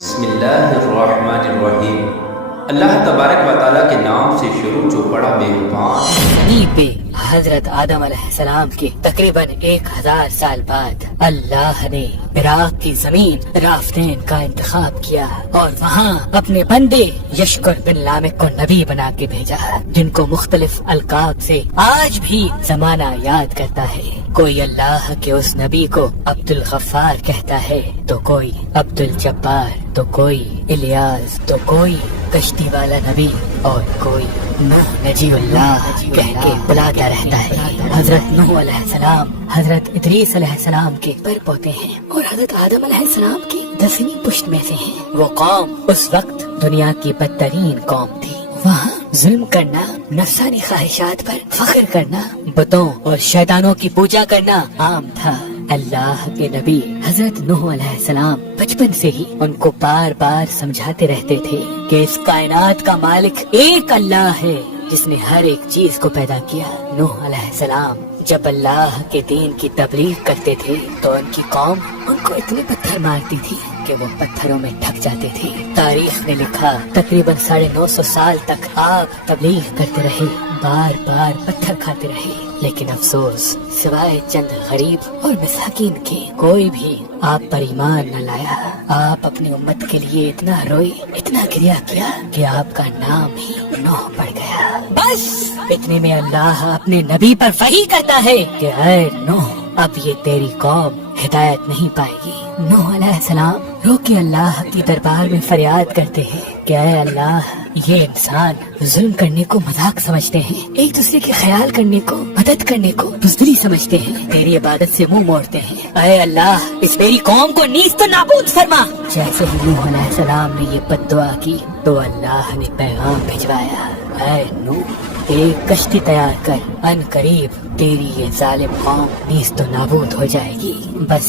بسم اللہ الرحمن الرحیم۔ اللہ تبارک و تعالیٰ کے نام سے شروع جو بڑا مہربان۔ زمین پہ حضرت آدم علیہ السلام کے تقریباً 1000 سال بعد اللہ نے عراق کی زمین رافتین کا انتخاب کیا اور وہاں اپنے بندے یشکر بن لامک کو نبی بنا کے بھیجا، جن کو مختلف القاب سے آج بھی زمانہ یاد کرتا ہے۔ کوئی اللہ کے اس نبی کو عبد الغفار کہتا ہے، تو کوئی عبد الجبار، تو کوئی الیاس، تو کوئی کشتی والا نبی، اور کوئی نوح نجی اللہ کہہ کے بلاتا رہتا ہے۔ حضرت نوح علیہ السلام حضرت ادریس علیہ السلام کے پر پوتے ہیں اور حضرت آدم علیہ السلام کی 10ویں پشت میں سے ہیں۔ وہ قوم اس وقت دنیا کی بدترین قوم تھی۔ وہاں ظلم کرنا، نفسانی خواہشات پر فخر کرنا، بتوں اور شیطانوں کی پوجا کرنا عام تھا۔ اللہ کے نبی حضرت نوح علیہ السلام بچپن سے ہی ان کو بار بار سمجھاتے رہتے تھے کہ اس کائنات کا مالک ایک اللہ ہے جس نے ہر ایک چیز کو پیدا کیا۔ نوح علیہ السلام جب اللہ کے دین کی تبلیغ کرتے تھے تو ان کی قوم ان کو اتنے پتھر مارتی تھی کہ وہ پتھروں میں ڈھک جاتے تھے۔ تاریخ نے لکھا تقریباً 950 سال تک آپ تبلیغ کرتے رہے، بار بار پتھر کھاتے رہے، لیکن افسوس سوائے چند غریب اور مساکین کے کوئی بھی آپ پر ایمان نہ لایا۔ آپ اپنی امت کے لیے اتنا روئے، اتنا گریا کیا کہ آپ کا نام ہی نوح پڑ گیا۔ بس اتنے میں اللہ اپنے نبی پر وحی کرتا ہے کہ اے نوح، اب یہ تیری قوم ہدایت نہیں پائے گی۔ نوح علیہ السلام رو کے اللہ کی دربار میں فریاد کرتے ہیں کہ اے اللہ، یہ انسان ظلم کرنے کو مذاق سمجھتے ہیں، ایک دوسرے کے خیال کرنے کو، مدد کرنے کو بزدلی سمجھتے ہیں، تیری عبادت سے منہ موڑتے ہیں۔ اے اللہ، اس میری قوم کو نیست و نابود فرما۔ جیسے ہی نوح علیہ السلام نے یہ بد دعا کی تو اللہ نے پیغام بھجوایا، اے نوح، ایک کشتی تیار کر، ان قریب تیری یہ ظالم قوم نیست و نابود ہو جائے گی۔ بس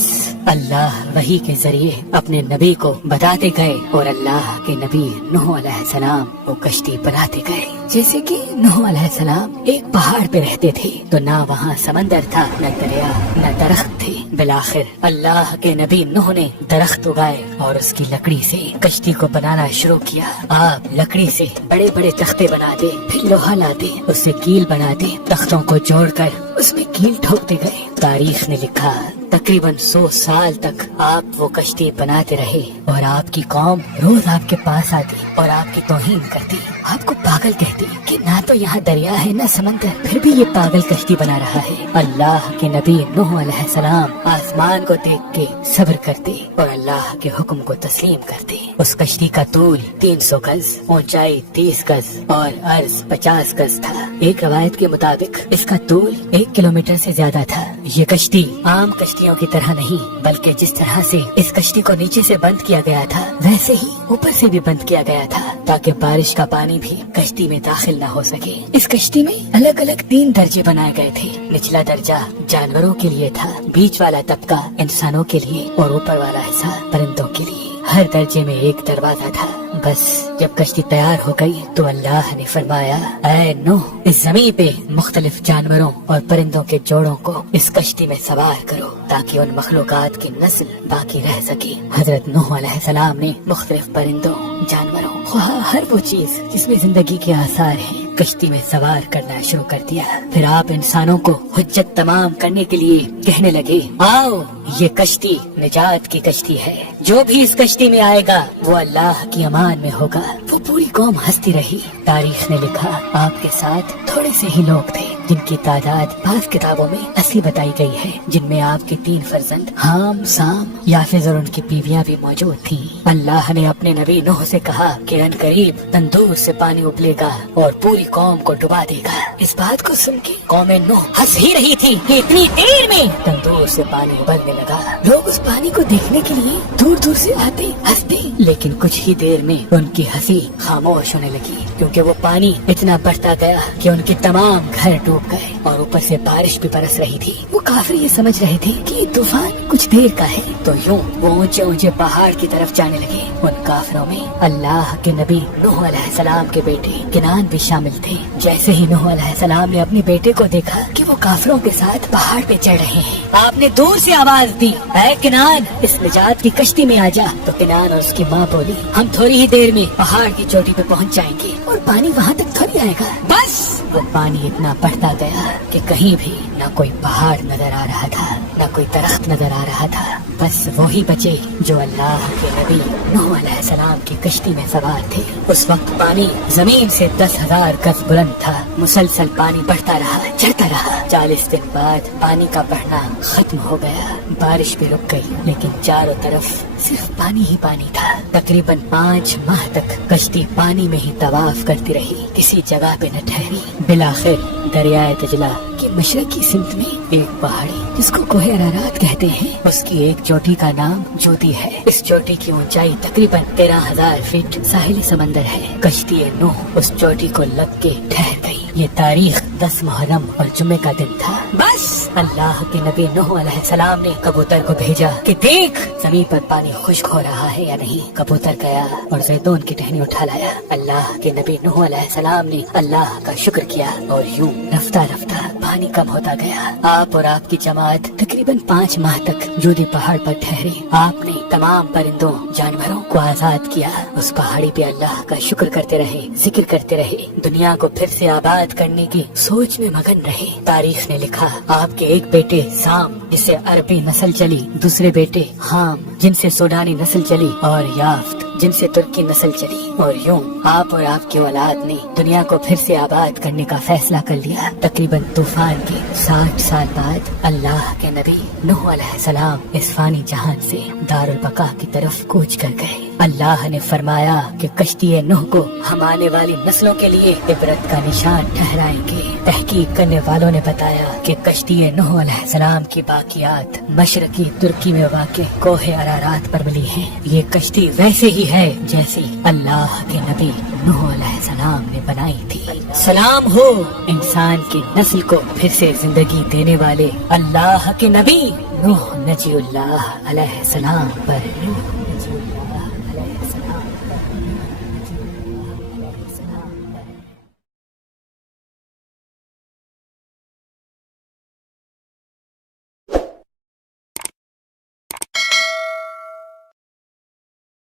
اللہ وحی کے ذریعے اپنے نبی کو بتاتے گئے اور اللہ کے نبی نوح علیہ السلام وہ کشتی بناتے گئے۔ جیسے کہ نوح علیہ السلام ایک پہاڑ پہ رہتے تھے تو نہ وہاں سمندر تھا، نہ دریا، نہ درخت تھے۔ بالآخر اللہ کے نبی نوح نے درخت اگائے اور اس کی لکڑی سے کشتی کو بنانا شروع کیا۔ آپ لکڑی سے بڑے بڑے تختے بناتے، پھر لوہا لاتے، اس سے کیل بناتے، تختوں کو جوڑ کر اس میں کیل ٹھوکتے گئے۔ تاریخ نے لکھا تقریباً 100 سال تک آپ وہ کشتی بناتے رہے اور آپ کی قوم روز آپ کے پاس آتی اور آپ کی توہین کرتی، آپ کو پاگل کہتی کہ نہ تو یہاں دریا ہے نہ سمندر، پھر بھی یہ پاگل کشتی بنا رہا ہے۔ اللہ کے نبی نوح علیہ السلام آسمان کو دیکھ کے صبر کرتے اور اللہ کے حکم کو تسلیم کرتے۔ اس کشتی کا طول 300 گز، اونچائی 30 گز اور عرض 50 گز تھا۔ ایک روایت کے مطابق اس کا طول 1 کلومیٹر سے زیادہ تھا۔ یہ کشتی عام کشتیوں کی طرح نہیں، بلکہ جس طرح سے اس کشتی کو نیچے سے بند کیا گیا تھا ویسے ہی اوپر سے بھی بند کیا گیا تھا تاکہ بارش کا پانی بھی کشتی میں داخل نہ ہو سکے۔ اس کشتی میں الگ الگ 3 درجے بنائے گئے تھے۔ نچلا درجہ جانوروں کے لیے تھا، بیچ والا طبقہ انسانوں کے لیے اور اوپر والا حصہ پرندوں کے لیے۔ ہر درجے میں ایک دروازہ تھا۔ بس جب کشتی تیار ہو گئی تو اللہ نے فرمایا، اے نوح، اس زمین پہ مختلف جانوروں اور پرندوں کے جوڑوں کو اس کشتی میں سوار کرو تاکہ ان مخلوقات کی نسل باقی رہ سکے۔ حضرت نوح علیہ السلام نے مختلف پرندوں، جانوروں، ہر وہ چیز جس میں زندگی کے آثار ہیں، کشتی میں سوار کرنا شروع کر دیا۔ پھر آپ انسانوں کو حجت تمام کرنے کے لیے کہنے لگے، آؤ، یہ کشتی نجات کی کشتی ہے، جو بھی اس کشتی میں آئے گا وہ اللہ کی امان میں ہوگا۔ وہ پوری قوم ہنستی رہی۔ تاریخ نے لکھا آپ کے ساتھ تھوڑے سے ہی لوگ تھے جن کی تعداد بعض کتابوں میں 80 بتائی گئی ہے، جن میں آپ کے 3 فرزند حام، سام، یافز اور ان کی بیویاں بھی موجود تھیں۔ اللہ نے اپنے نبی نوح سے کہا کہ ان قریب تندور سے پانی ابلے گا اور پوری قوم کو ڈبا دے گا۔ اس بات کو سن کے قوم نوح ہنس ہی رہی تھی کہ اتنی دیر میں تندور سے پانی ابلنے لگا۔ لوگ اس پانی کو دیکھنے کے لیے دور دور سے آتے، ہنستے، لیکن کچھ ہی دیر میں ان کی ہنسی خاموش ہونے لگی کیونکہ وہ پانی اتنا بڑھتا گیا کہ ان کے تمام گھر ڈوب ڈوب گئے اور اوپر سے بارش بھی برس رہی تھی۔ وہ کافر یہ سمجھ رہے تھے کہ یہ طوفان کچھ دیر کا ہے، تو یوں وہ اونچے اونچے پہاڑ کی طرف جانے لگے۔ ان کافروں میں اللہ کے نبی نوح علیہ السلام کے بیٹے کنعان بھی شامل تھے۔ جیسے ہی نوح علیہ السلام نے اپنے بیٹے کو دیکھا کہ وہ کافروں کے ساتھ پہاڑ پہ چڑھ رہے ہیں، آپ نے دور سے آواز دی، اے کنعان، اس نجات کی کشتی میں آ جا۔ تو کنعان اور اس کی ماں بولی، ہم تھوڑی ہی دیر میں پہاڑ کی چوٹی پہ پہنچ جائیں گے اور پانی وہاں تک تھوڑی آئے گا۔ بس وہ پانی اتنا بڑھتا گیا کہ کہیں بھی نہ کوئی پہاڑ نظر آ رہا تھا، نہ کوئی درخت نظر آ رہا تھا، بس وہی بچے جو اللہ کے نبی نوح علیہ السلام کی کشتی میں سوار تھے۔ اس وقت پانی زمین سے 10,000 گز بلند تھا، مسلسل پانی بڑھتا رہا، چڑھتا رہا۔ 40 دن بعد پانی کا بڑھنا ختم ہو گیا، بارش بھی رک گئی، لیکن چاروں طرف صرف پانی ہی پانی تھا۔ تقریباً 5 ماہ تک کشتی پانی میں ہی طواف کرتی رہی، کسی جگہ پہ نہ ٹھہری۔ بالآخر دریائے دجلہ کی مشرقی سمت میں ایک پہاڑی جس کو کوہ ارارات کہتے ہیں، اس کی ایک چوٹی کا نام جودی ہے۔ اس چوٹی کی اونچائی تقریباً 13,000 فٹ ساحلی سمندر ہے۔ کشتی نوح اس چوٹی کو لگ کے ٹھہر گئی۔ یہ تاریخ 10 محرم اور جمعے کا دن تھا۔ بس اللہ کے نبی نوح علیہ السلام نے کبوتر کو بھیجا کہ دیکھ زمین پر پانی خشک ہو رہا ہے یا نہیں۔ کبوتر گیا اور زیتون کی ٹہنی اٹھا لایا۔ اللہ کے نبی نوح علیہ السلام نے اللہ کا شکر کیا اور یوں رفتہ رفتہ پانی کم ہوتا گیا۔ آپ اور آپ کی جماعت تقریباً 5 ماہ تک جودی پہاڑ پر ٹھہری۔ آپ نے تمام پرندوں جانوروں کو آزاد کیا۔ اس پہاڑی پہ اللہ کا شکر کرتے رہے، ذکر کرتے رہے، دنیا کو پھر سے آباد کرنے کی سوچ میں مگن رہے۔ تاریخ نے لکھا آپ کے ایک بیٹے سام جس سے عربی نسل چلی، دوسرے بیٹے حام جن سے سوڈانی نسل چلی، اور یافت جن سے ترکی نسل چلی، اور یوں آپ اور آپ کی اولاد نے دنیا کو پھر سے آباد کرنے کا فیصلہ کر لیا۔ تقریباً طوفان کے 60 سال بعد اللہ کے نبی نوح علیہ السلام اس فانی جہان سے دارالبقا کی طرف کوچ کر گئے۔ اللہ نے فرمایا کہ کشتی نوح کو ہم آنے والی نسلوں کے لیے عبرت کا نشان ٹھہرائیں گے۔ تحقیق کرنے والوں نے بتایا کہ کشتی نوح علیہ السلام کی باقیات مشرقی ترکی میں واقع کوہ ارارات پر ملی ہیں۔ یہ کشتی ویسے ہی ہے جیسی اللہ کے نبی نوح علیہ السلام نے بنائی تھی۔ سلام ہو انسان کی نسل کو پھر سے زندگی دینے والے اللہ کے نبی نوح نجی اللہ علیہ السلام پر۔